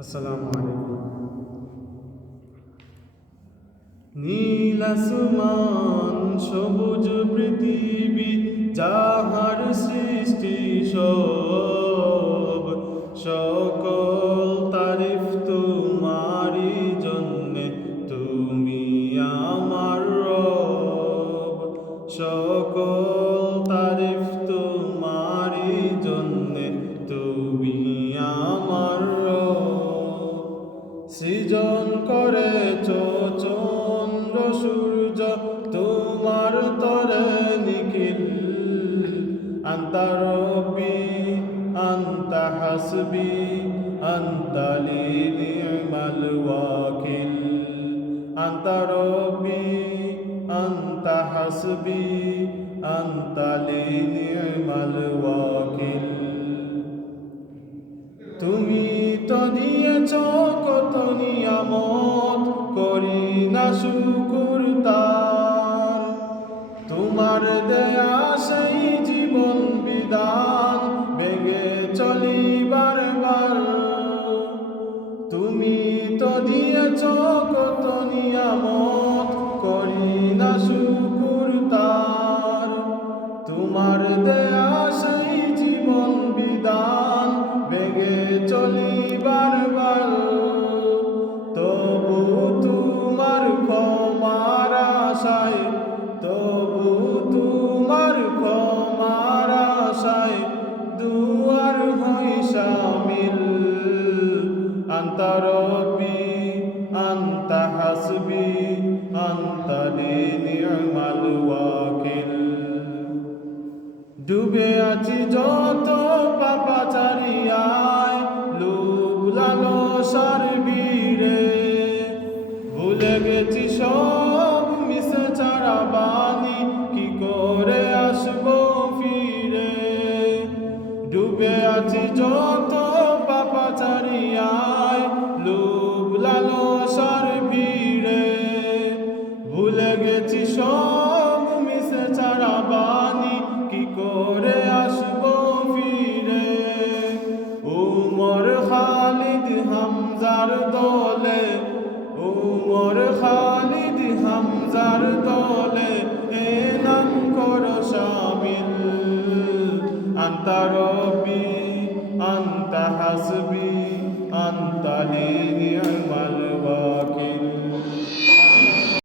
আসসালামু আলাইকুম। নীল আসমান সবুজ পৃথিবী যাহার সৃষ্টি সব, সকল তারিফ তোমারি জন্যে, তুমি আমার রব। সকল তারিফ তোমারি জন্যে, তুমি আমার রব। সৃজন করেছ চন্দ্র সূর্য তোমার তরে নিখিল। আন্তা রব্বি আন্তা হাসবি আন্তা লি নি'মাল ওয়াকিল। আন্তা রব্বি আন্তা হাসবি আন্তা লি নি'মাল ওয়াকিল। তুমি তো দিয়েছ কত নিয়ামত, করি না শুকুর তার। তোমার দেয়া সেই জীবন বিধান ভেঙে চলি বারবার। তুমি তো দিয়েছ কত নিয়ামত, করি না শুকুর তার। তোমার দেয়া সেই জীবন বিধান ভেঙে চলি বারবার। তবু তোমার ক্ষমার আশায়, তবু তোমার ক্ষমার আশায় দুয়ার হই শামিল। আন্তা রব্বি আন্তা হাসবি আন্তা লি নি'মাল ওয়াকিল। ডুবে আছি যত পাপাচারিয়ায়, লোভ লালসার ভিড়ে। ভুলে গেছি সব মিশে ছাড়া বাণী, কি করে আসবো ফিরে। ডুবে আছি যত পাপাচারিয়ায়, লোভ লালসার ভিড়ে। ভুলে গেছি সব মিশে ছাড়া বাণী, কি করে আসবো ফিরে। উমর খালিদ হামজার দলে, উমর খালিদ হামজার দলে এ নাম করো শামিল। আন্তা রব্বি আন্তা হাসবি